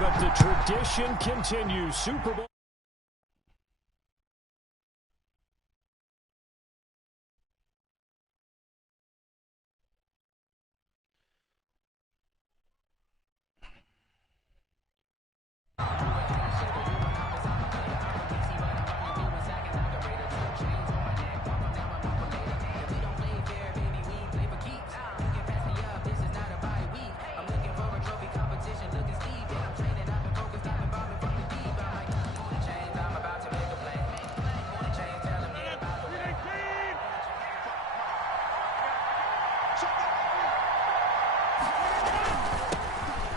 but the tradition continues. Super Bowl.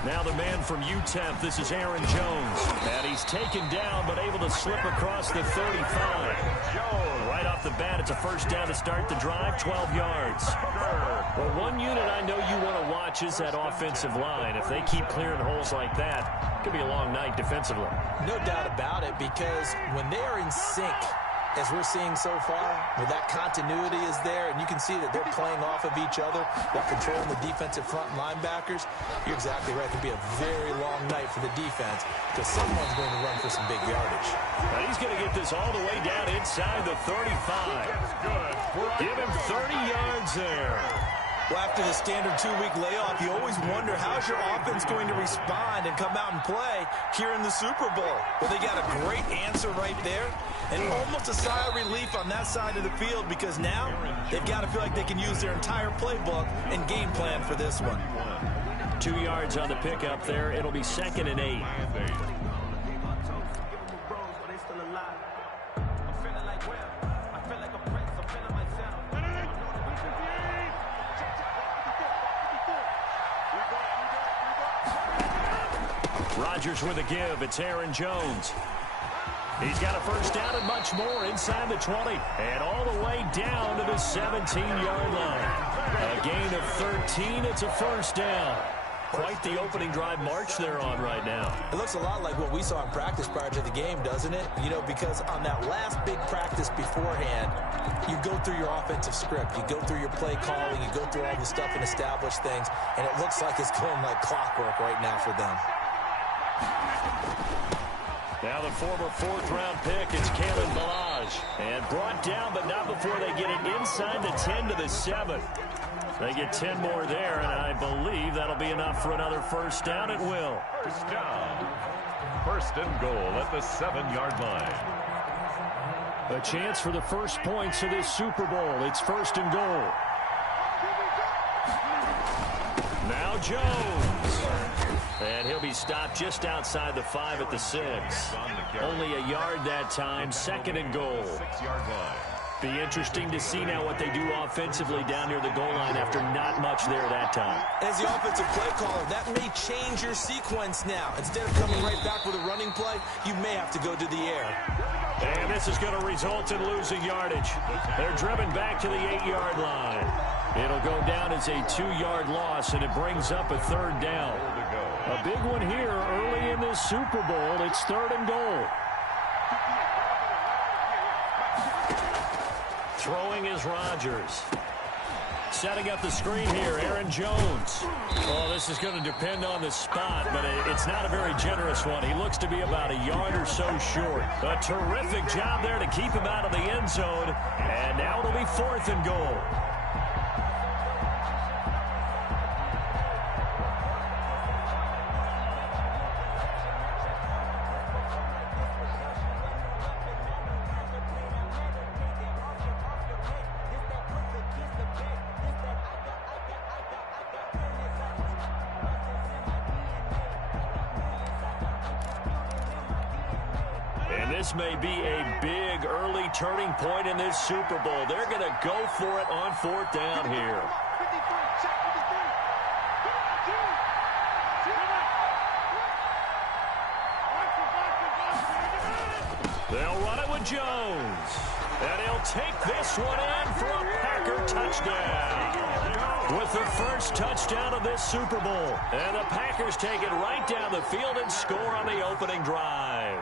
Now the man from UTEP, this is Aaron Jones. And he's taken down, but able to slip across the 35. Right off the bat, it's a first down to start the drive, 12 yards. Well, one unit I know you want to watch is that offensive line. If they keep clearing holes like that, it could be a long night defensively. No doubt about it, because when they are in sync, as we're seeing so far, where that continuity is there, and you can see that they're playing off of each other while controlling the defensive front linebackers, you're exactly right. It could be a very long night for the defense because someone's going to run for some big yardage. Now he's going to get this all the way down inside the 35. Give him 30 yards there. Well, after the standard 2-week layoff, you always wonder how's your offense going to respond and come out and play here in the Super Bowl. Well, they got a great answer right there and almost a sigh of relief on that side of the field because now they've got to feel like they can use their entire playbook and game plan for this one. 2 yards on the pickup there. It'll be 2nd and 8. Rodgers with a give. It's Aaron Jones. He's got a first down and much more inside the 20. And all the way down to the 17-yard line. A gain of 13. It's a first down. Quite the opening drive march they're on right now. It looks a lot like what we saw in practice prior to the game, doesn't it? You know, because on that last big practice beforehand, you go through your offensive script. You go through your play calling. You go through all the stuff and establish things. And it looks like it's going like clockwork right now for them. Now the former 4th-round pick, it's Kalen Ballage. And brought down, but not before they get it inside the 10 to the 7. They get 10 more there, and I believe that'll be enough for another first down. It will. First down. First and goal at the 7-yard line. A chance for the first points of this Super Bowl. It's 1st and goal. Now Jones. And he'll be stopped just outside the 5 at the 6. Only a yard that time. 2nd and goal. 6-yard line. Be interesting to see now what they do offensively down near the goal line after not much there that time. As the offensive play caller, that may change your sequence now. Instead of coming right back with a running play, you may have to go to the air. And this is going to result in losing yardage. They're driven back to the 8-yard line. It'll go down as a 2-yard loss, and it brings up a 3rd down. A big one here early in this Super Bowl. It's 3rd and goal. Throwing is Rodgers. Setting up the screen here, Aaron Jones. Oh, this is going to depend on the spot, but it's not a very generous one. He looks to be about a yard or so short. A terrific job there to keep him out of the end zone. And now it'll be 4th and goal. This may be a big early turning point in this Super Bowl. They're going to go for it on 4th down here. They'll run it with Jones. And he'll take this one in for a Packer touchdown. With the first touchdown of this Super Bowl. And the Packers take it right down the field and score on the opening drive.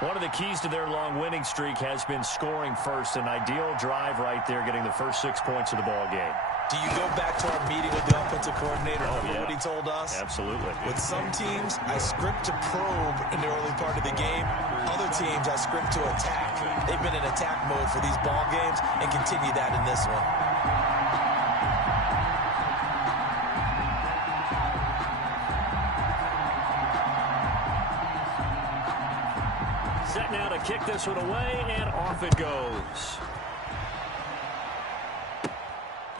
One of the keys to their long winning streak has been scoring first. An ideal drive right there, getting the first 6 points of the ball game. Do you go back to our meeting with the offensive coordinator? Remember what he told us? Absolutely. With some teams, I script to probe in the early part of the game. Other teams, I script to attack. They've been in attack mode for these ball games and continue that in this one. Set now to kick this one away, and off it goes.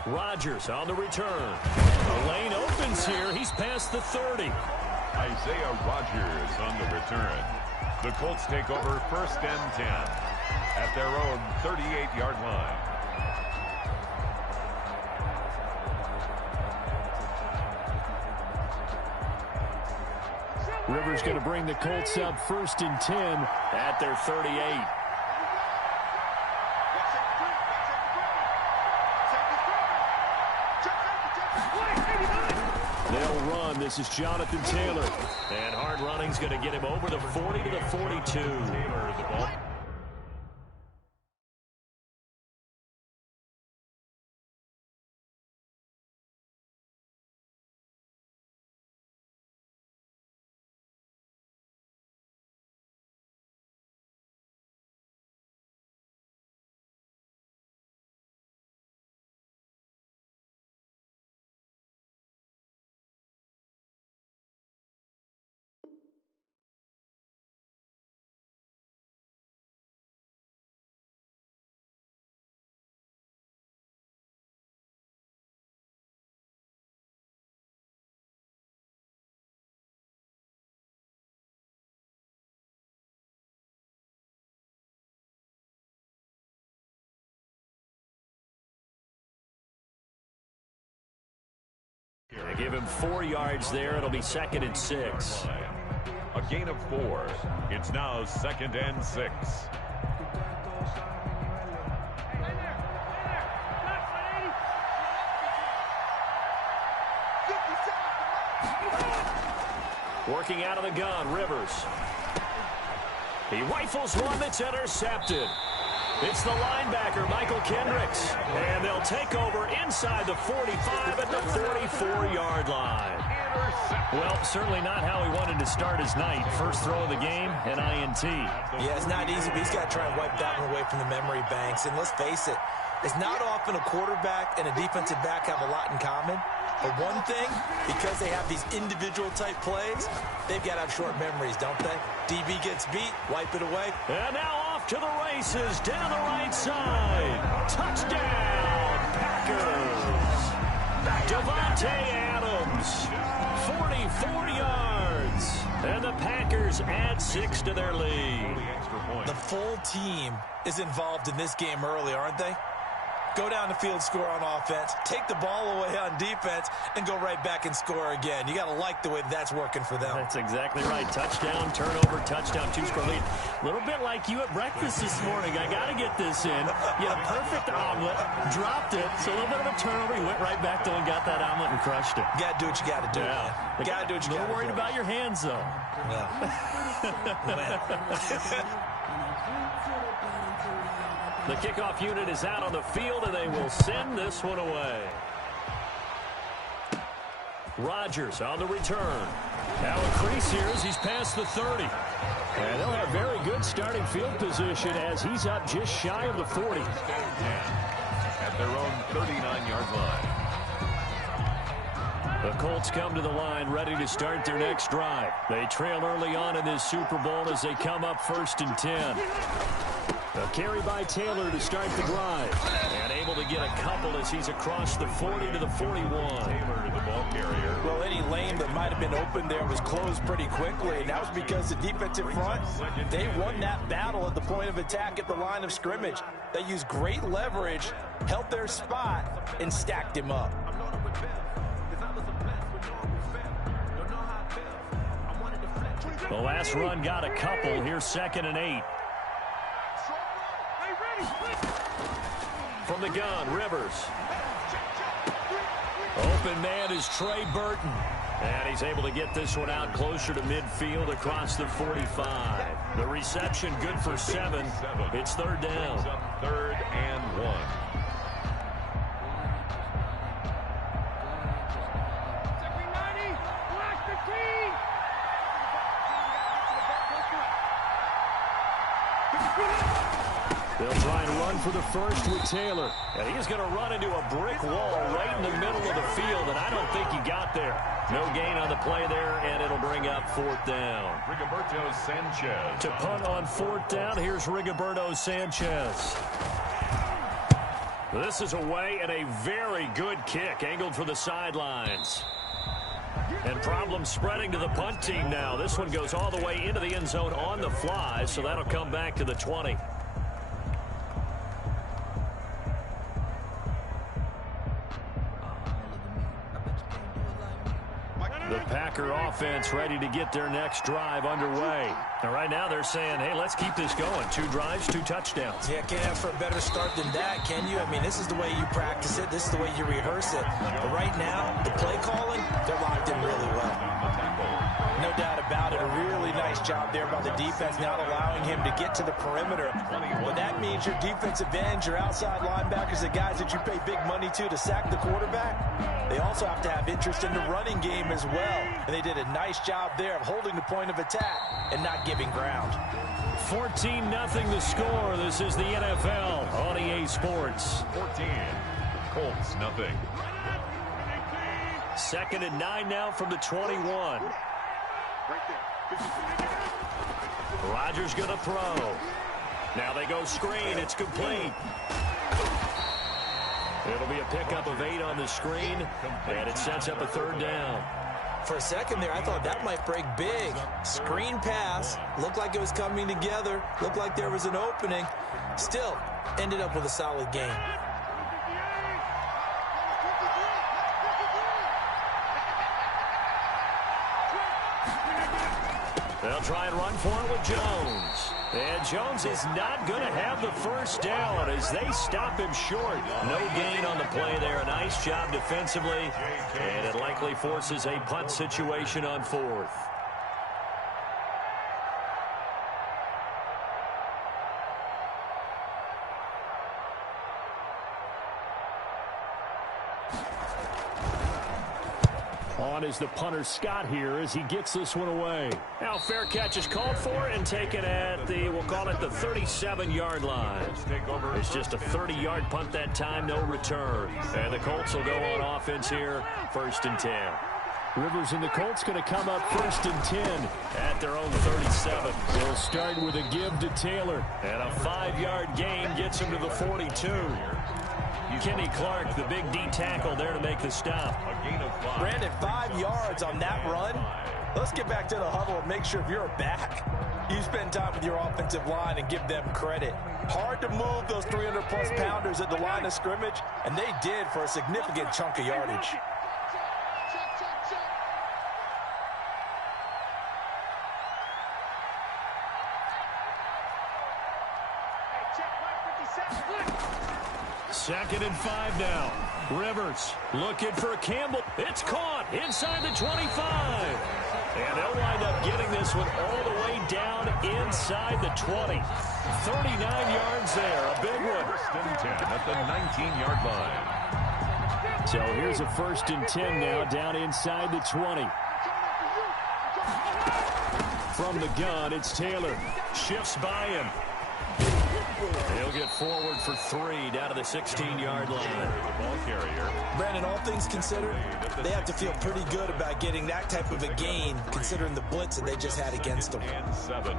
Rodgers on the return. The lane opens here. He's past the 30. Isaiah Rodgers on the return. The Colts take over 1st and 10 at their own 38-yard line. Rivers going to bring the Colts up 1st and 10 at their 38. They'll run. This is Jonathan Taylor. And hard running's going to get him over the 40 to the 42. Taylor, the ball. They give him 4 yards there. It'll be 2nd and 6. A gain of 4. It's now 2nd and 6. Working out of the gun, Rivers. He rifles one that's intercepted. It's the linebacker, Michael Kendricks. And they'll take over inside the 45 at the 44-yard line. Well, certainly not how he wanted to start his night. First throw of the game, an INT. Yeah, it's not easy, but he's got to try and wipe that one away from the memory banks. And let's face it, it's not often a quarterback and a defensive back have a lot in common. But one thing, because they have these individual type plays, they've got to have short memories, don't they? DB gets beat, wipe it away. And now off to the races, down the right side. Touchdown, Packers. Devontae Adams, 44 yards. And the Packers add 6 to their lead. The full team is involved in this game early, aren't they? Go down the field, score on offense, take the ball away on defense, and go right back and score again. You got to like the way that's working for them. That's exactly right. Touchdown, turnover, touchdown, 2-score lead. A little bit like you at breakfast this morning. I got to get this in. You had a perfect omelet, dropped it, so a little bit of a turnover. You went right back to and got that omelet and crushed it. You got to do what you got to do. Yeah. You got to do what you got to do. A little worried about your hands, though. The kickoff unit is out on the field, and they will send this one away. Rodgers on the return. Now increase here as he's past the 30. And they'll have very good starting field position as he's up just shy of the 40. At their own 39-yard line. The Colts come to the line ready to start their next drive. They trail early on in this Super Bowl as they come up 1st and 10. A carry by Taylor to start the drive. And able to get a couple as he's across the 40 to the 41. Taylor, the ball carrier. Well, any lane that might have been open there was closed pretty quickly, and that was because the defensive front, they won that battle at the point of attack at the line of scrimmage. They used great leverage, held their spot, and stacked him up. The last run got a couple. Here's 2nd and 8. From the gun, Rivers. Open man is Trey Burton. And he's able to get this one out closer to midfield across the 45. The reception good for 7. It's 3rd down. 3rd and 1. They'll try and run for the first with Taylor. And he's going to run into a brick wall right in the middle of the field, and I don't think he got there. No gain on the play there, and it'll bring up fourth down. Rigoberto Sanchez. To punt on fourth down, here's Rigoberto Sanchez. This is away, and a very good kick angled for the sidelines. And problems spreading to the punt team now. This one goes all the way into the end zone on the fly, so that'll come back to the 20. The Packer offense ready to get their next drive underway. And right now they're saying, hey, let's keep this going. 2 drives, 2 touchdowns. Yeah, can't ask for a better start than that, can you? I mean, this is the way you practice it. This is the way you rehearse it. But right now, the play calling, they're locked in really well. No doubt about it. A really nice job there by the defense, not allowing him to get to the perimeter. But that means your defensive ends, your outside linebackers, the guys that you pay big money to sack the quarterback, they also have to have interest in the running game as well. And they did a nice job there of holding the point of attack and not giving ground. 14-0 the score. This is the NFL on EA Sports. 14. Colts, nothing. 2nd and 9 now from the 21. Rodgers going to throw. Now they go screen. It's complete. It'll be a pickup of 8 on the screen, and it sets up a 3rd down. For a second there, I thought that might break big. Screen pass. Looked like it was coming together. Looked like there was an opening. Still, ended up with a solid game. They'll try and run for it with Jones. And Jones is not going to have the first down as they stop him short. No gain on the play there. A nice job defensively. And it likely forces a punt situation on 4th. On is the punter Scott here as he gets this one away. Now fair catch is called for and taken at the, we'll call it the 37-yard line. It's just a 30-yard punt that time, no return. And the Colts will go on offense here, 1st and 10. Rivers and the Colts going to come up 1st and 10 at their own 37. They'll start with a give to Taylor. And a 5-yard gain gets him to the 42. Kenny Clark, the big D tackle there to make the stop. Brandon, 5 yards on that run. Let's get back to the huddle and make sure if you're back, you spend time with your offensive line and give them credit. Hard to move those 300-plus pounders at the line of scrimmage, and they did for a significant chunk of yardage. Second and 5 now. Rivers looking for Campbell. It's caught inside the 25. And they'll wind up getting this one all the way down inside the 20. 39 yards there. A big one. 1st and 10 at the 19-yard line. So here's a 1st and 10 now down inside the 20. From the gun, it's Taylor. Shifts by him. He'll get forward for 3 down to the 16-yard line. Ball carrier. Brandon, all things considered, they have to feel pretty good about getting that type of a gain, considering the blitz that they just had against them. And 7.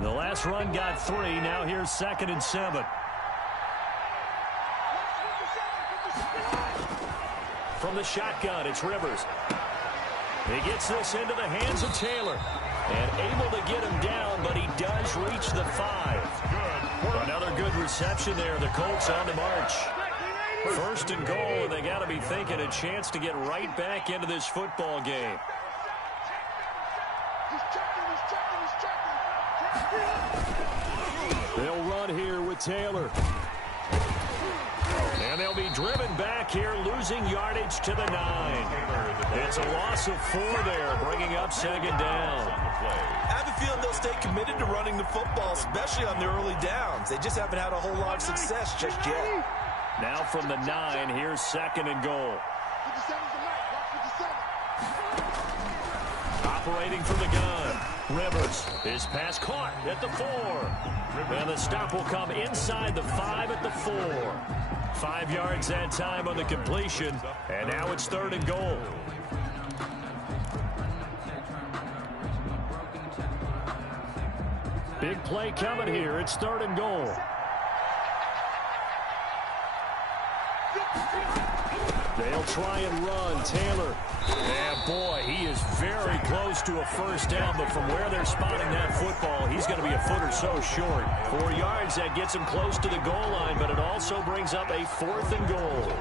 The last run got 3. Now here's 2nd and 7. From the shotgun, it's Rivers. He gets this into the hands of Taylor. And able to get him down, but he does reach the 5. Another good reception there. The Colts on the march. 1st and goal, and they got to be thinking a chance to get right back into this football game. They'll run here with Taylor. And they'll be driven back here, losing yardage to the 9. It's a loss of 4 there, bringing up 2nd down. I have a feeling they'll stay committed to running the football, especially on the early downs. They just haven't had a whole lot of success just yet. Now from the 9, here's 2nd and goal. Operating from the gun. Rivers. His pass caught at the 4. And the stop will come inside the 5 at the 4. 5 yards that time on the completion. And now it's 3rd and goal. Big play coming here. It's 3rd and goal. They'll try and run. Taylor. Yeah, boy, he is very close to a first down, but from where they're spotting that football, he's going to be a foot or so short. 4 yards, that gets him close to the goal line, but it also brings up a 4th and goal.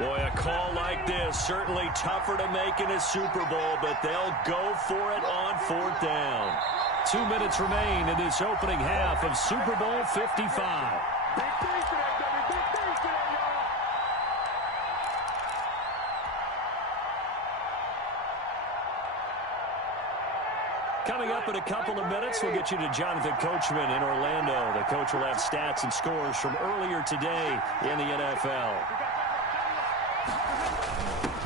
Boy, a call like this, certainly tougher to make in a Super Bowl, but they'll go for it on 4th down. 2 minutes remain in this opening half of Super Bowl 55. Coming up in a couple of minutes, we'll get you to Jonathan Coachman in Orlando. The coach will have stats and scores from earlier today in the NFL.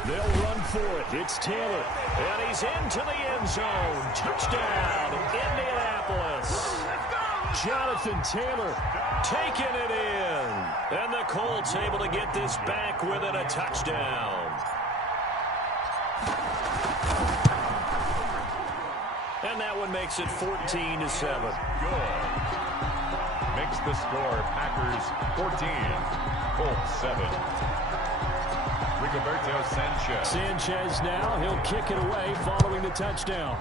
They'll run for it. It's Taylor. And he's into the end zone. Touchdown, Indianapolis. Jonathan Taylor taking it in. And the Colts able to get this back within a touchdown. And that one makes it 14-7. Good. Makes the score Packers 14, Colts 7. Rigoberto Sanchez. Sanchez now, he'll kick it away following the touchdown.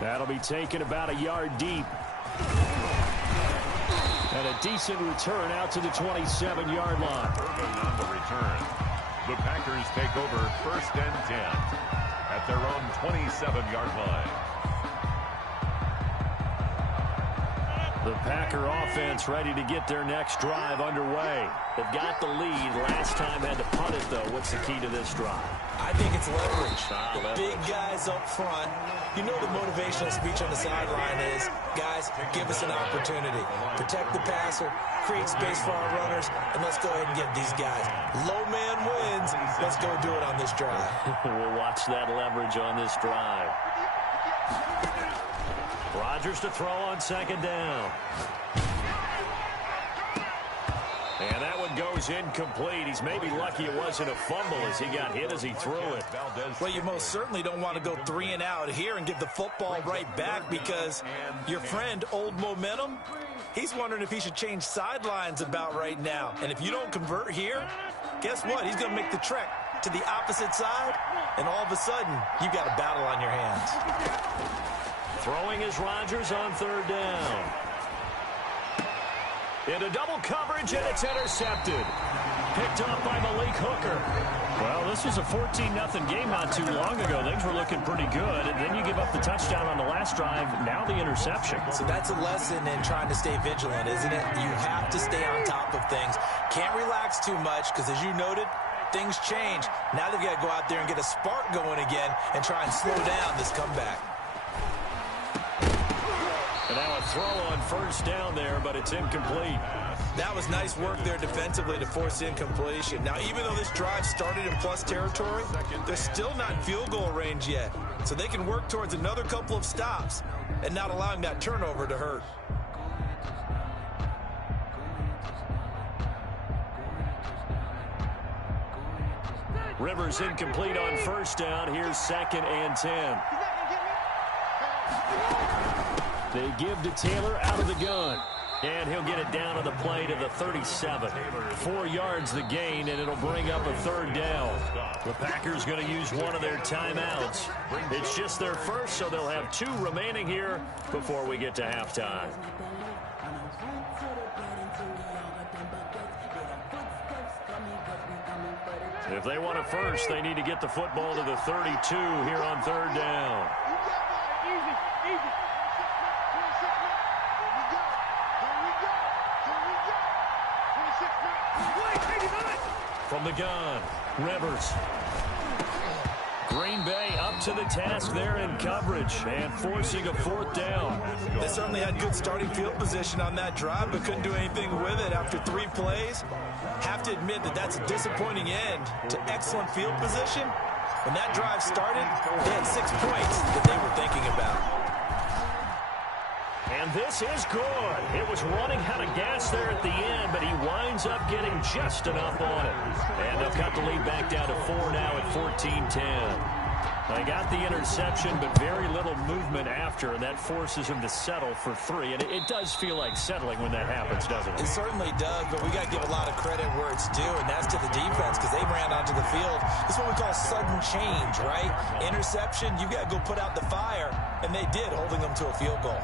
That'll be taken about a yard deep. And a decent return out to the 27-yard line. Urban on the return. The Packers take over 1st and 10 at their own 27-yard line. The Packer offense ready to get their next drive underway. They've got the lead. Last time had to punt it, though. What's the key to this drive? I think it's leverage. The big guys up front. You know the motivational speech on the sideline is, guys, give us an opportunity. Protect the passer, create space for our runners, and let's go ahead and get these guys. Low man wins. Let's go do it on this drive. We'll watch that leverage on this drive. Rodgers to throw on 2nd down. And that one goes incomplete. He's maybe lucky it wasn't a fumble as he got hit as he threw it. Well, you most certainly don't want to go 3 and out here and give the football right back because your friend, Old Momentum, he's wondering if he should change sidelines about right now. And if you don't convert here, guess what? He's going to make the trek to the opposite side, and all of a sudden, you've got a battle on your hands. Throwing is Rodgers on 3rd down. Into double coverage, and it's intercepted. Picked up by Malik Hooker. Well, this was a 14-0 game not too long ago. Things were looking pretty good, and then you give up the touchdown on the last drive, now the interception. So that's a lesson in trying to stay vigilant, isn't it? You have to stay on top of things. Can't relax too much, because as you noted, things change. Now they've got to go out there and get a spark going again and try and slow down this comeback. And now a throw on 1st down there, but it's incomplete. That was nice work there defensively to force incompletion. Now, even though this drive started in plus territory, they're still not in field goal range yet. So they can work towards another couple of stops and not allowing that turnover to hurt. Rivers incomplete on 1st down. Here's 2nd and 10. They give to Taylor out of the gun. And he'll get it down on the play to the 37. 4 yards the gain, and it'll bring up a 3rd down. The Packers going to use one of their timeouts. It's just their first, so they'll have 2 remaining here before we get to halftime. If they want a first, they need to get the football to the 32 here on 3rd down. From the gun, Rivers. Green Bay up to the task there in coverage and forcing a fourth down. They certainly had good starting field position on that drive, but couldn't do anything with it after 3 plays. Have to admit that that's a disappointing end to excellent field position. When that drive started, they had 6 points that they were thinking about. And this is good. It was running out of gas there at the end, but he winds up getting just enough on it. And they'll cut the lead back down to 4 now at 14-10. They got the interception, but very little movement after, and that forces him to settle for 3. And it does feel like settling when that happens, doesn't it? It certainly does, but we got to give a lot of credit where it's due, and that's to the defense because they ran onto the field. This is what we call sudden change, right? Interception, you got to go put out the fire, and they did, holding them to a field goal.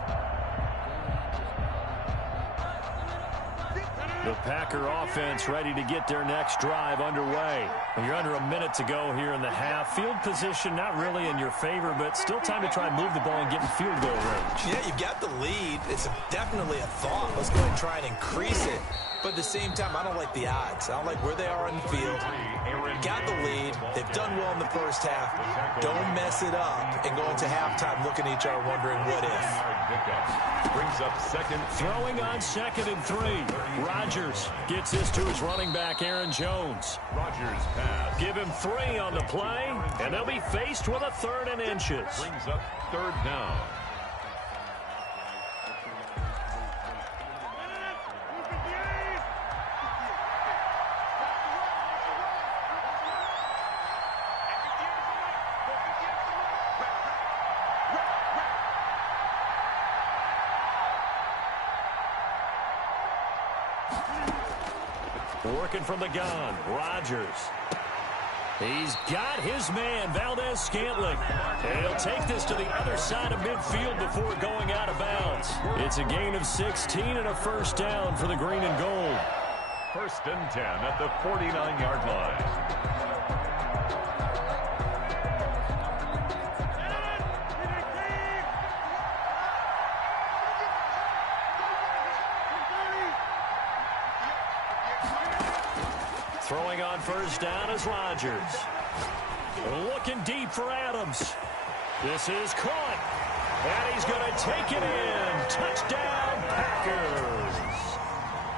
The Packer offense ready to get their next drive underway. You're under a minute to go here in the half. Field position not really in your favor, but still time to try and move the ball and get in field goal range. Yeah, you've got the lead. It's definitely a thought. Let's go ahead and try and increase it. But at the same time, I don't like the odds. I don't like where they are on the field. Got the lead. They've done well in the first half. Don't mess it up and go into halftime looking at each other wondering what if. Brings up second. Throwing on 2nd and 3. Rodgers gets this to his running back, Aaron Jones. Rodgers pass. Give him 3 on the play, and they'll be faced with a 3rd and inches. Brings up 3rd down. Working from the gun, Rodgers. He's got his man, Valdez-Scantling. He'll take this to the other side of midfield before going out of bounds. It's a gain of 16 and a first down for the green and gold. 1st and 10 at the 49-yard line. Throwing on first down is Rodgers. Looking deep for Adams. This is caught. And he's going to take it in. Touchdown, Packers.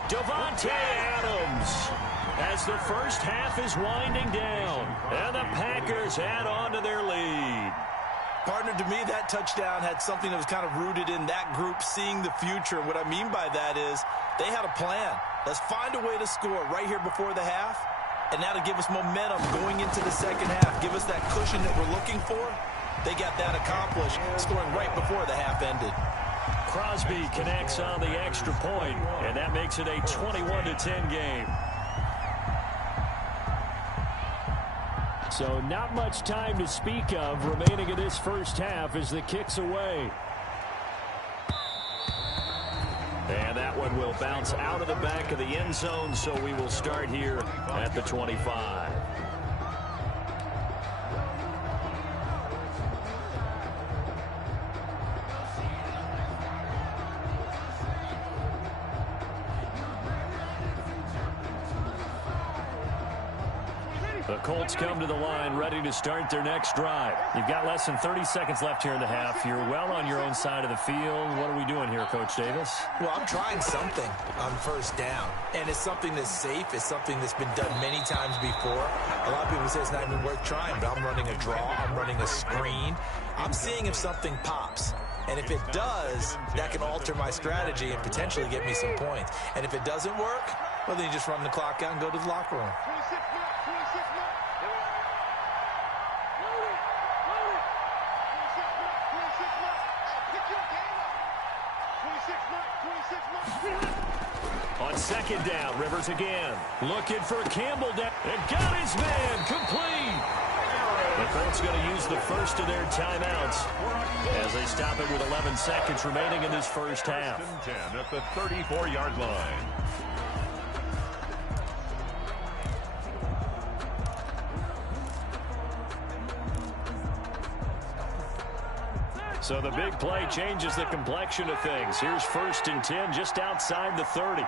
Davante Adams as the first half is winding down. And the Packers add on to their lead. Partner, to me, that touchdown had something that was kind of rooted in that group seeing the future. What I mean by that is they had a plan. Let's find a way to score right here before the half, and that'll give us momentum going into the second half. Give us that cushion that we're looking for. They got that accomplished, scoring right before the half ended. Crosby connects on the extra point, and that makes it a 21-10 game. So not much time to speak of remaining in this first half as the kick's away. And that one will bounce out of the back of the end zone, so we will start here at the 25. The Colts come to the line ready to start their next drive. You've got less than 30 seconds left here in the half. You're well on your own side of the field. What are we doing here, Coach Davis? Well, I'm trying something on first down, and it's something that's safe. It's something that's been done many times before. A lot of people say it's not even worth trying, but I'm running a draw. I'm running a screen. I'm seeing if something pops. And if it does, that can alter my strategy and potentially get me some points. And if it doesn't work, well, then you just run the clock out and go to the locker room. On second down, Rivers again. Looking for Campbell down. And got his man complete. The Colts going to use the first of their timeouts as they stop it with 11 seconds remaining in this first half. 10 at the 34-yard line. So the big play changes the complexion of things. Here's 1st and 10 just outside the 30.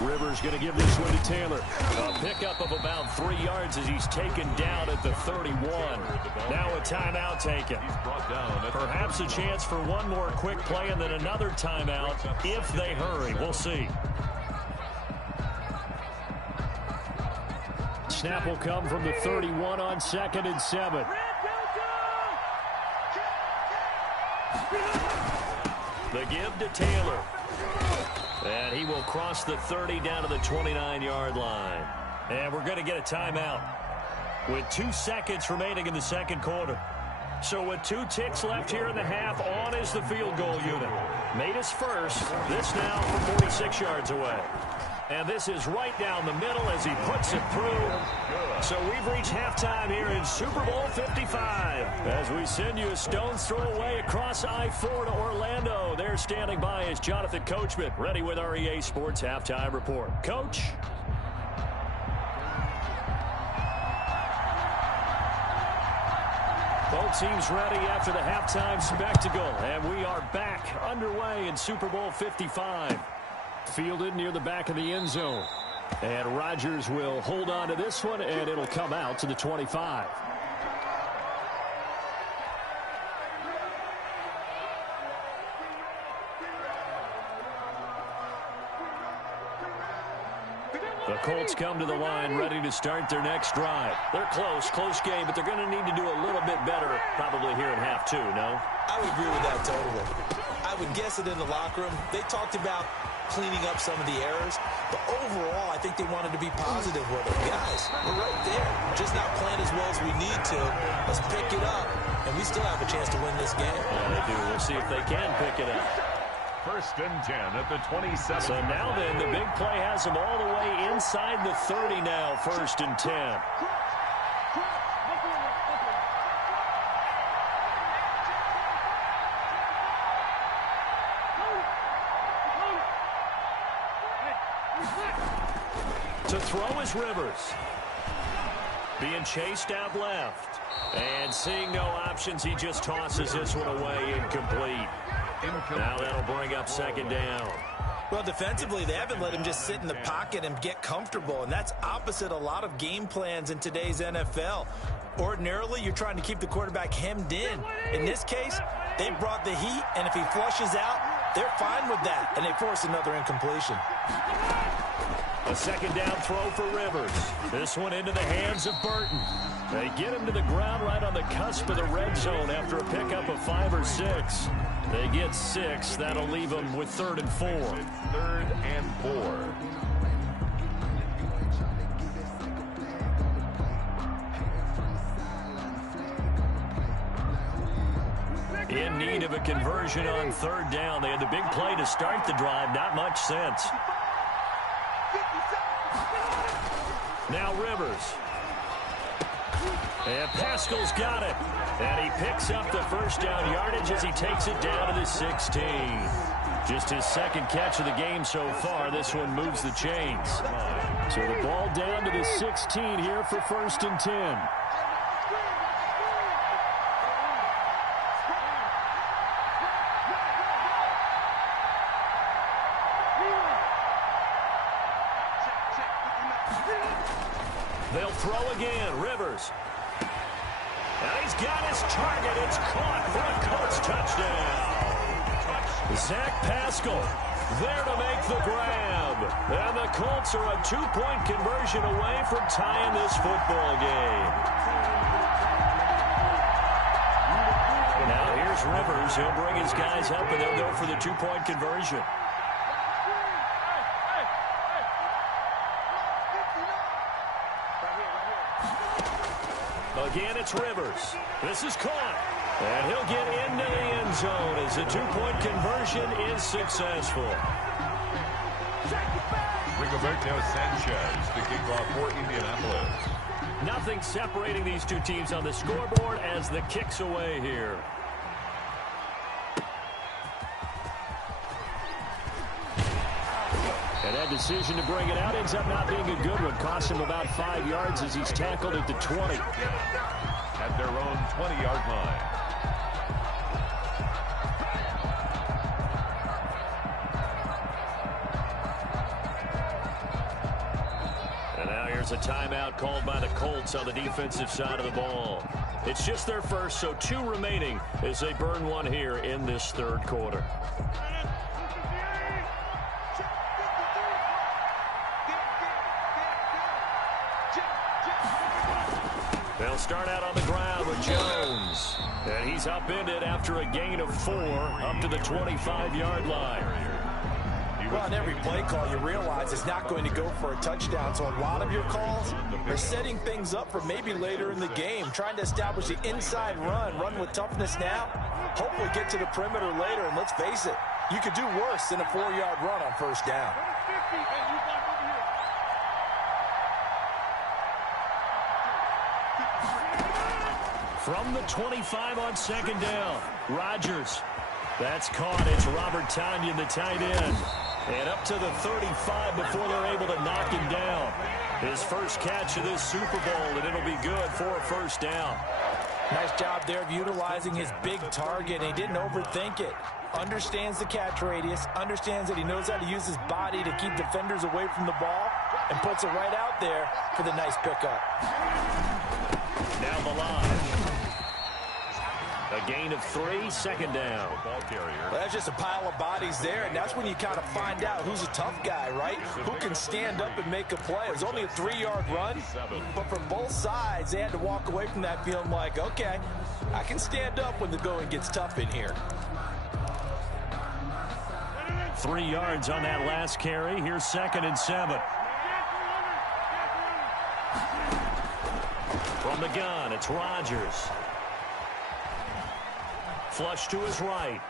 Rivers going to give this one to Taylor. A pickup of about 3 yards as he's taken down at the 31. Now a timeout taken. Perhaps a chance for one more quick play and then another timeout if they hurry. We'll see. Snap will come from the 31 on 2nd and 7. The give to Taylor. And he will cross the 30 down to the 29-yard line. And we're going to get a timeout with 2 seconds remaining in the second quarter. So with 2 ticks left here in the half, on is the field goal unit. Made his first. This now from 46 yards away. And this is right down the middle as he puts it through. So we've reached halftime here in Super Bowl 55. As we send you a stone's throw away across I-4 to Orlando. There standing by is Jonathan Coachman, ready with our EA Sports Halftime Report. Coach? Both teams ready after the halftime spectacle. And we are back underway in Super Bowl 55. Fielded near the back of the end zone. And Rodgers will hold on to this one, and it'll come out to the 25. The Colts come to the line ready to start their next drive. They're close game, but they're going to need to do a little bit better probably here in half 2, no? I would agree with that totally. I would guess it in the locker room. They talked about cleaning up some of the errors, but overall, I think they wanted to be positive with it. Guys, we're right there. Just not playing as well as we need to. Let's pick it up, and we still have a chance to win this game. Yeah, they do. We'll see if they can pick it up. 1st and 10 at the 27. So now then, the big play has them all the way inside the 30 now, 1st and 10. To throw is Rivers. Being chased out left. And seeing no options, he just tosses this one away incomplete. Now that'll bring up 2nd down. Well, defensively, they haven't let him just sit in the pocket and get comfortable, and that's opposite a lot of game plans in today's NFL. Ordinarily, you're trying to keep the quarterback hemmed in. In this case, they brought the heat, and if he flushes out, they're fine with that, and they force another incompletion. A 2nd down throw for Rivers. This one into the hands of Burton. They get him to the ground right on the cusp of the red zone after a pickup of 5 or 6. They get 6. That'll leave them with 3rd and 4. 3rd and 4. In need of a conversion on 3rd down. They had the big play to start the drive. Not much sense. Now Rivers. And Pascal's got it. And he picks up the 1st down yardage as he takes it down to the 16. Just his 2nd catch of the game so far. This one moves the chains. So the ball down to the 16 here for 1st and 10. They'll throw again. Rivers. And he's got his target. It's caught for a Colts touchdown. Zach Pascal there to make the grab. And the Colts are a 2-point conversion away from tying this football game. Now here's Rivers. He'll bring his guys up, and they'll go for the 2-point conversion. Again, it's Rivers. This is caught. And he'll get into the end zone as the 2-point conversion is successful. Rigoberto Sanchez to kick off for Indianapolis. Nothing separating these two teams on the scoreboard as the kick's away here. And that decision to bring it out ends up not being a good one. Cost him about 5 yards as he's tackled at the 20. At their own 20-yard line. there's a timeout called by the Colts on the defensive side of the ball. It's just their first, so 2 remaining as they burn one here in this third quarter. They'll start out on the ground with Jones. And he's upended after a gain of 4 up to the 25-yard line. Well, on every play call, you realize it's not going to go for a touchdown. So a lot of your calls are setting things up for maybe later in the game, trying to establish the inside run with toughness now, hopefully get to the perimeter later. And let's face it, you could do worse than a 4-yard run on first down. From the 25 on second down, Rodgers. That's caught. It's Robert Tonyan, the tight end. And up to the 35 before they're able to knock him down. His first catch of this Super Bowl, and it'll be good for a first down. Nice job there of utilizing his big target. He didn't overthink it. Understands the catch radius, understands that he knows how to use his body to keep defenders away from the ball, and puts it right out there for the nice pickup. Now the line. A gain of 3, second down. Well, that's just a pile of bodies there, and that's when you kind of find out who's a tough guy, right? Who can stand up and make a play. It was only a 3-yard run, but for both sides, they had to walk away from that feeling like, okay, I can stand up when the going gets tough in here. 3 yards on that last carry. Here's 2nd and 7. From the gun, it's Rodgers. Flush to his right.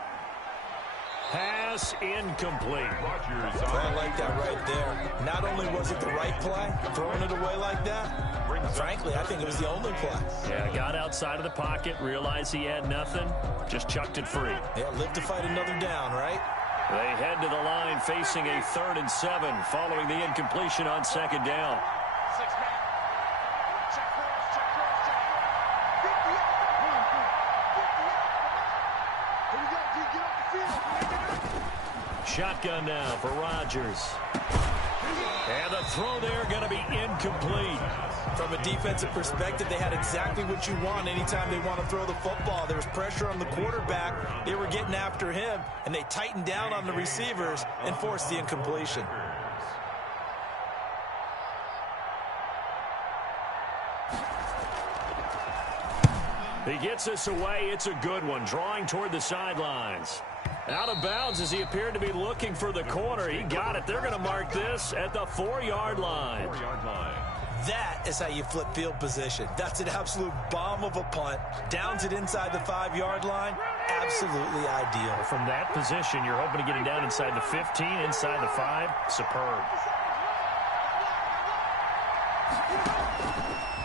Pass incomplete. I like that right there. Not only was it the right play, throwing it away like that, frankly, I think it was the only play. Yeah, got outside of the pocket, realized he had nothing, just chucked it free. Yeah, live to fight another down, right? They head to the line facing a 3rd and 7 following the incompletion on second down. Shotgun now for Rodgers. And the throw there going to be incomplete. From a defensive perspective, they had exactly what you want anytime they want to throw the football. There was pressure on the quarterback. They were getting after him, and they tightened down on the receivers and forced the incompletion. He gets us away. It's a good one, drawing toward the sidelines. Out of bounds as he appeared to be looking for the corner. He got it. They're going to mark this at the 4-yard line. That is how you flip field position. That's an absolute bomb of a punt. Downs it inside the 5-yard line. Absolutely ideal. From that position, you're hoping to get it down inside the 15, inside the 5. Superb.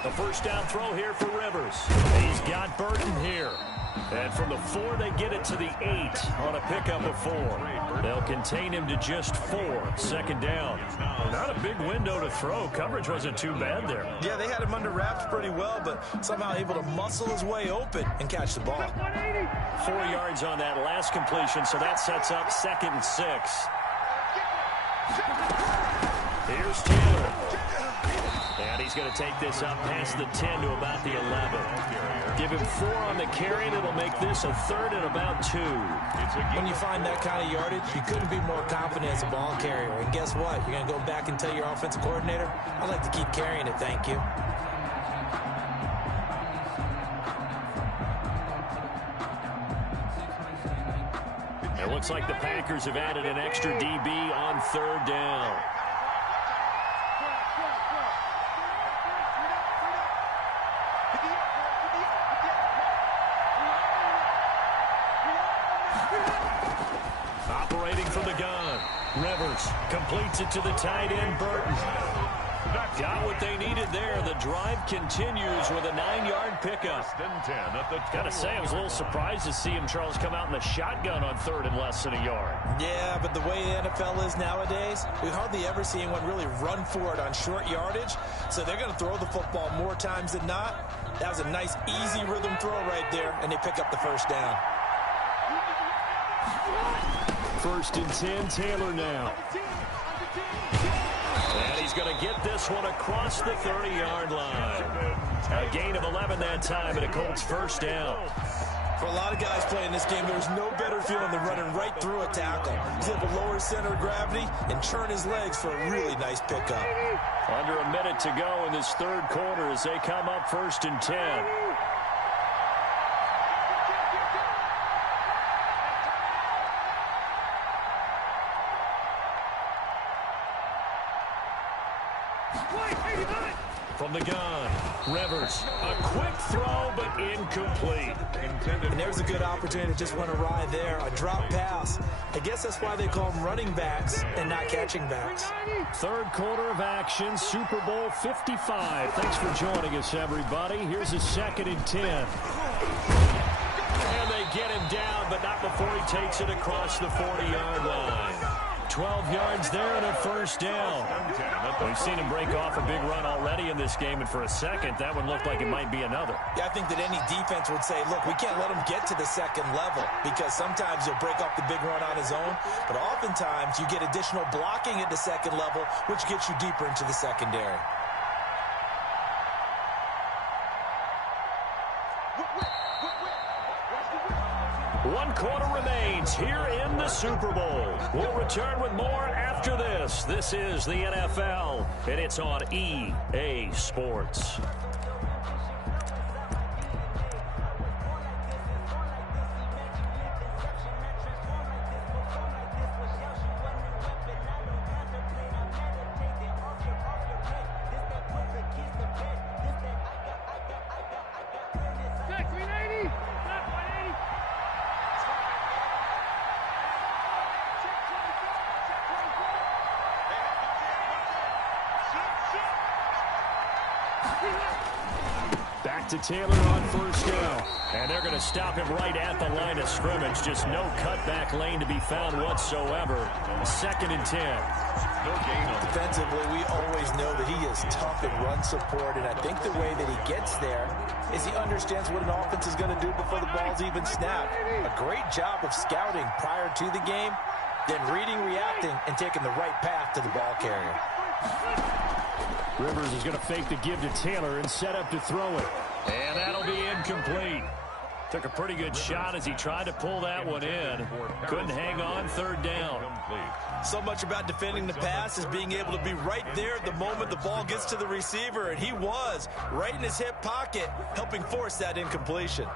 The first down throw here for Rivers. He's got Burton here. And from the 4, they get it to the 8 on a pickup of 4. They'll contain him to just 4. Second down. Not a big window to throw. Coverage wasn't too bad there. Yeah, they had him under wraps pretty well, but somehow able to muscle his way open and catch the ball. 4 yards on that last completion, so that sets up 2nd and 6. Here's Taylor. And he's going to take this up past the 10 to about the 11. Give him 4 on the carry, and it'll make this a 3rd and about 2. When you find that kind of yardage, you couldn't be more confident as a ball carrier. And guess what? You're going to go back and tell your offensive coordinator, I'd like to keep carrying it, thank you. It looks like the Packers have added an extra DB on 3rd down. Operating from the gun. Rivers completes it to the tight end, Burton. Got what they needed there. The drive continues with a 9-yard pickup. Got to say, I was a little surprised to see him, Charles, come out in the shotgun on 3rd and less than a yard. Yeah, but the way the NFL is nowadays, we hardly ever see anyone really run for it on short yardage. So they're going to throw the football more times than not. That was a nice, easy rhythm throw right there, and they pick up the first down. 1st and 10, Taylor now. And he's going to get this one across the 30-yard line. A gain of 11 that time, and a Colts first down. For a lot of guys playing this game, there's no better feeling than running right through a tackle. He's able to lower his center of gravity and churn his legs for a really nice pickup. Under a minute to go in this third quarter as they come up 1st and 10. From the gun, Rivers, a quick throw, but incomplete. And there's a good opportunity to just run a ride there, a drop pass. I guess that's why they call them running backs and not catching backs. Third quarter of action, Super Bowl 55. Thanks for joining us, everybody. Here's a 2nd and 10. And they get him down, but not before he takes it across the 40-yard line. 12 yards there and a first down. We've seen him break off a big run already in this game, and for a second, that one looked like it might be another. Yeah, I think that any defense would say, look, we can't let him get to the second level, because sometimes he'll break off the big run on his own, but oftentimes you get additional blocking at the second level, which gets you deeper into the secondary. One quarter remains here in the Super Bowl. We'll return with more after this. This is the NFL, and it's on EA Sports. Back to Taylor on first down. And they're going to stop him right at the line of scrimmage. Just no cutback lane to be found whatsoever. 2nd and 10. No gain on defensively. We always know that he is tough in run support, and I think the way that he gets there is he understands what an offense is going to do before the ball's even snapped. A great job of scouting prior to the game, then reading, reacting, and taking the right path to the ball carrier. Rivers is going to fake the give to Taylor and set up to throw it. And that'll be incomplete. Took a pretty good shot as he tried to pull that one in. Couldn't hang on, 3rd down. So much about defending the pass is being able to be right there at the moment the ball gets to the receiver, and he was right in his hip pocket, helping force that incompletion.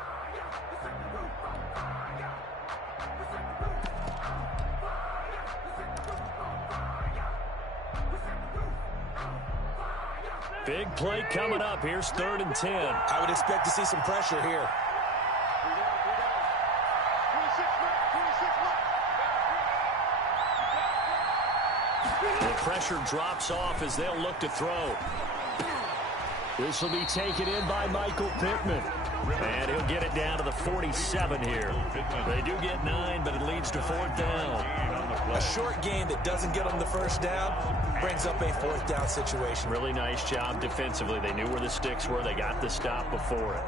Big play coming up. Here's 3rd and 10. I would expect to see some pressure here. The pressure drops off as they'll look to throw. This will be taken in by Michael Pittman. And he'll get it down to the 47 here. They do get 9, but it leads to 4th down. A short game that doesn't get them the first down brings up a 4th down situation. Really nice job defensively. They knew where the sticks were. They got the stop before it.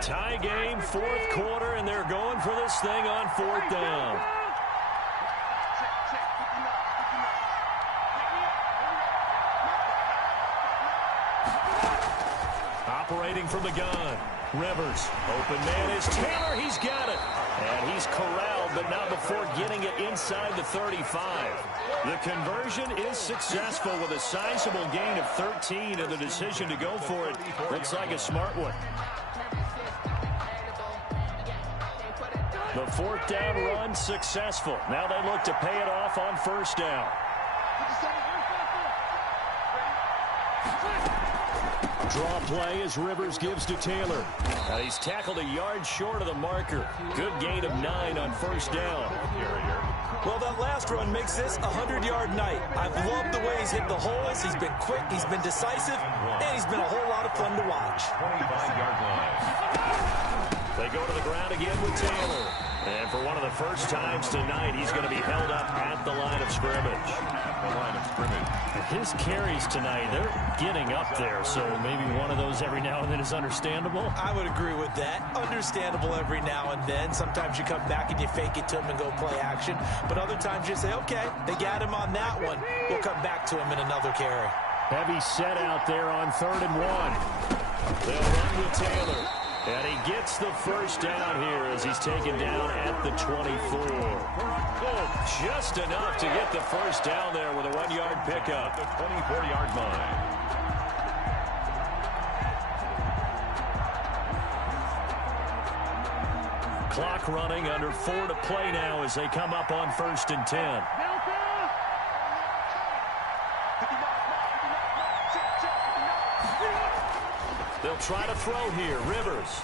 Tie game, 4th quarter, and they're going for this thing on 4th down. Operating from the gun. Rivers. Open man is Taylor. He's got it. And he's corralled, but not before getting it inside the 35. The conversion is successful with a sizable gain of 13, and the decision to go for it looks like a smart one. The 4th down run successful. Now they look to pay it off on 1st down. Draw play as Rivers gives to Taylor. Now he's tackled a yard short of the marker. Good gain of 9 on 1st down. Well, that last run makes this a 100-yard night. I've loved the way he's hit the holes. He's been quick, he's been decisive, and he's been a whole lot of fun to watch. 25-yard line. They go to the ground again with Taylor. And for one of the first times tonight, he's going to be held up at the line of scrimmage. At the line of scrimmage. His carries tonight, they're getting up there, so maybe one of those every now and then is understandable. I would agree with that. Understandable every now and then. Sometimes you come back and you fake it to him and go play action. But other times you say, okay, they got him on that one. We'll come back to him in another carry. Heavy set out there on 3rd and 1. They'll run with Taylor. And he gets the first down here as he's taken down at the 24. Oh, just enough to get the first down there with a 1-yard pickup. The 24-yard line. Clock running, under 4 to play now as they come up on 1st and 10. They'll try to throw here. Rivers.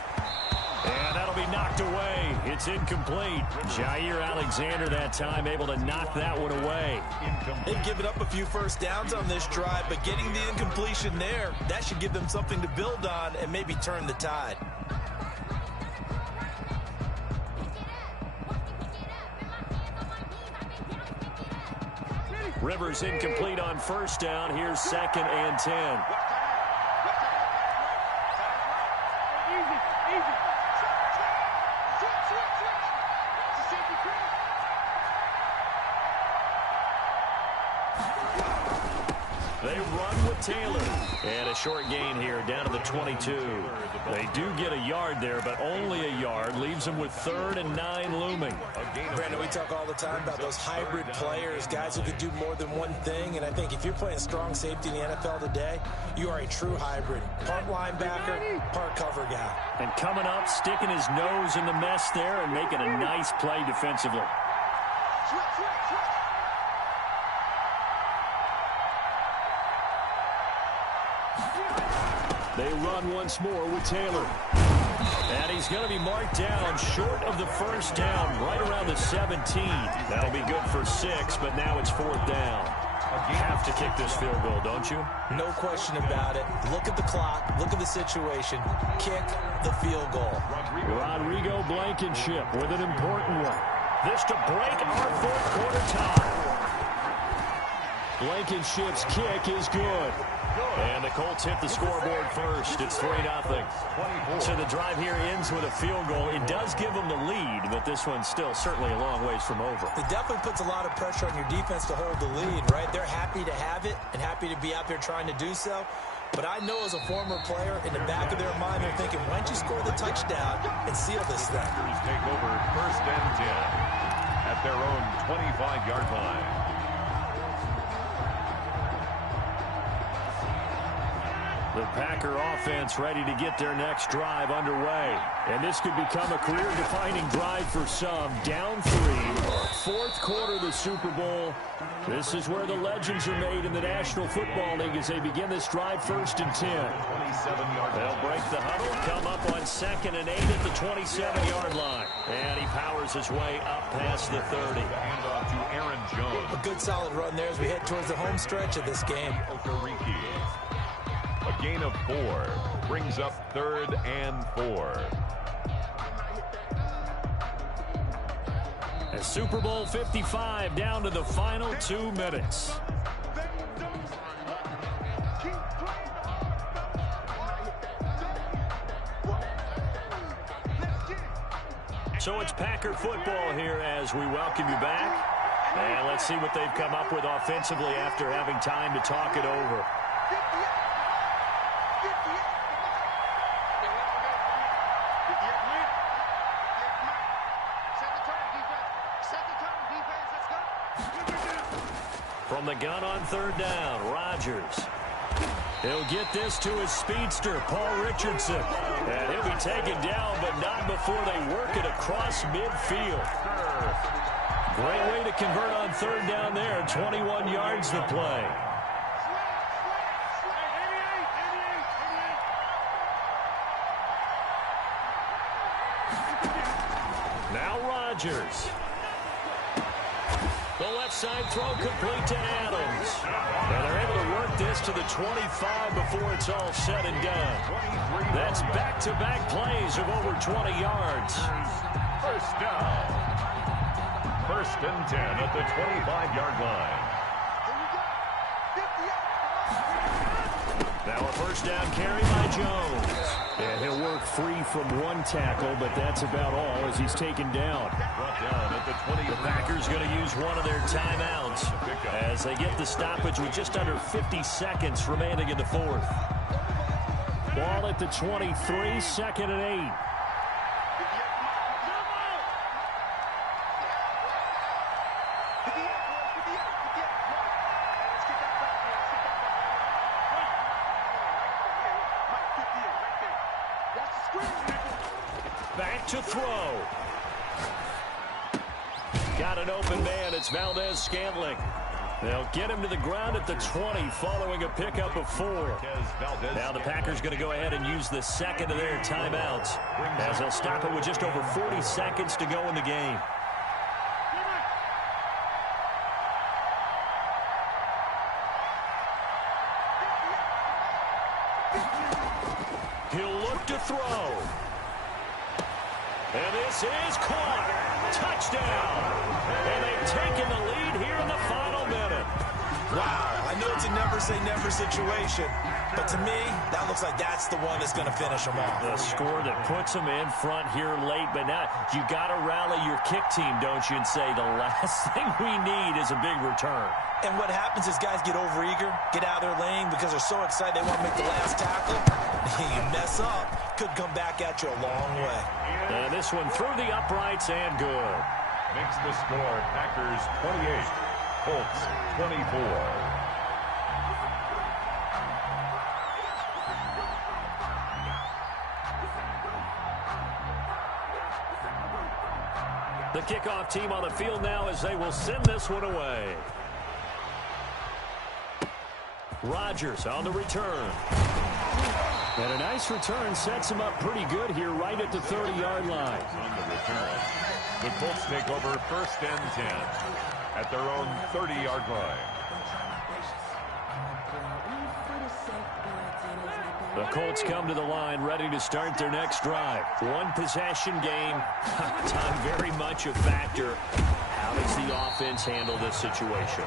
And that'll be knocked away. It's incomplete. Jair Alexander that time able to knock that one away. They've given up a few first downs on this drive, but getting the incompletion there, that should give them something to build on and maybe turn the tide. Rivers incomplete on 1st down. Here's 2nd and 10. They run with Taylor. And a short gain here down to the 22. They do get a yard there, but only a yard. Leaves them with 3rd and 9 looming. Brandon, we talk all the time about those hybrid players, guys who can do more than one thing. And I think if you're playing strong safety in the NFL today, you are a true hybrid. Part linebacker, part cover guy. And coming up, sticking his nose in the mess there and making a nice play defensively. They run once more with Taylor. And he's going to be marked down short of the first down, right around the 17. That'll be good for 6, but now it's 4th down. You have to kick this field goal, don't you? No question about it. Look at the clock. Look at the situation. Kick the field goal. Rodrigo Blankenship with an important one. This to break our 4th quarter tie. Blankenship's kick is good. And the Colts hit the scoreboard first. It's 3-0. So the drive here ends with a field goal. It does give them the lead, but this one's still certainly a long ways from over. It definitely puts a lot of pressure on your defense to hold the lead, right? They're happy to have it and happy to be out there trying to do so. But I know as a former player, in the back of their mind, they're thinking, why don't you score the touchdown and seal this thing? Take over 1st and 10 at their own 25-yard line. The Packer offense ready to get their next drive underway. And this could become a career-defining drive for some. Down 3, 4th quarter of the Super Bowl. This is where the legends are made in the National Football League as they begin this drive 1st and 10. They'll break the huddle, come up on 2nd and 8 at the 27-yard line. And he powers his way up past the 30. Hand off to Aaron Jones. A good solid run there as we head towards the home stretch of this game. A gain of 4 brings up 3rd and 4. As Super Bowl 55 down to the final 2 minutes. So it's Packer football here as we welcome you back. And let's see what they've come up with offensively after having time to talk it over. From the gun on 3rd down, Rodgers. He'll get this to his speedster, Paul Richardson. And he'll be taken down, but not before they work it across midfield. Great way to convert on 3rd down there. 21 yards to play. Now Rodgers. The left side throw complete to Adams. And they're able to work this to the 25 before it's all said and done. That's back-to-back plays of over 20 yards. First down. first and 10 at the 25-yard line. Now a first down carry by Jones. And he'll work free from one tackle, but that's about all as he's taken down. Brought down at the 20. The Packers going to use one of their timeouts as they get the stoppage with just under 50 seconds remaining in the fourth. Ball at the 23, second and 8. Back to throw. Got an open man. It's Valdez-Scantling. They'll get him to the ground at the 20 following a pickup of 4. Now the Packers going to go ahead and use the second of their timeouts as they'll stop it with just over 40 seconds to go in the game. He'll look to throw. And this is caught. Touchdown. And they've taken the lead here in the final minute. Wow, I know it's a never-say-never situation, but to me, that looks like that's the one that's going to finish them off. The score that puts them in front here late, but now you got to rally your kick team, don't you, and say the last thing we need is a big return. And what happens is guys get overeager, get out of their lane because they're so excited they want to make the last tackle. You mess up, could come back at you a long way. And this one through the uprights and good. Makes the score Packers 28, Colts 24. The kickoff team on the field now as they will send this one away. Rodgers on the return. And a nice return sets him up pretty good here right at the 30-yard line. On the return, the Colts take over first and 10 at their own 30-yard line. The Colts come to the line ready to start their next drive. One possession game. Time very much a factor. How does the offense handle this situation?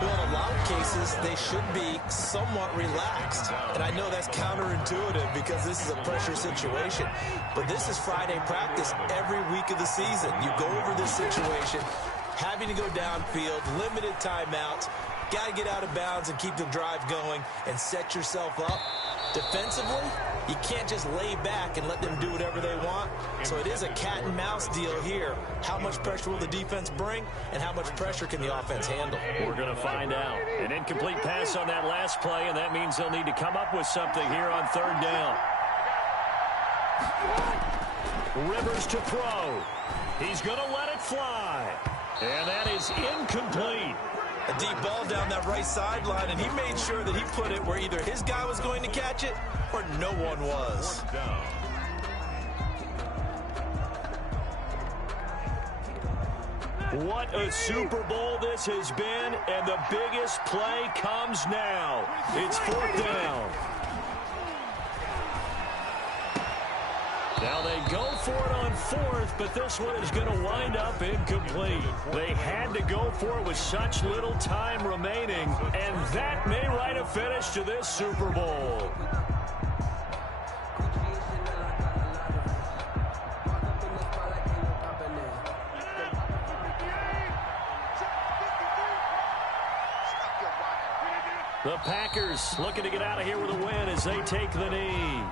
Well, in a lot of cases, they should be somewhat relaxed. And I know that's counterintuitive because this is a pressure situation. But this is Friday practice every week of the season. You go over this situation, having to go downfield, limited timeouts, got to get out of bounds and keep the drive going and set yourself up. Defensively, you can't just lay back and let them do whatever they want. So it is a cat and mouse deal here. How much pressure will the defense bring, and how much pressure can the offense handle? We're going to find out. An incomplete pass on that last play, and that means they'll need to come up with something here on third down. Rivers to throw. He's going to let it fly. And that is incomplete. A deep ball down that right sideline, and he made sure that he put it where either his guy was going to catch it or no one was. What a Super Bowl this has been, and the biggest play comes now. It's fourth down. Now they go for it on fourth, but this one is going to wind up incomplete. They had to go for it with such little time remaining, and that may write a finish to this Super Bowl. The Packers looking to get out of here with a win as they take the knee.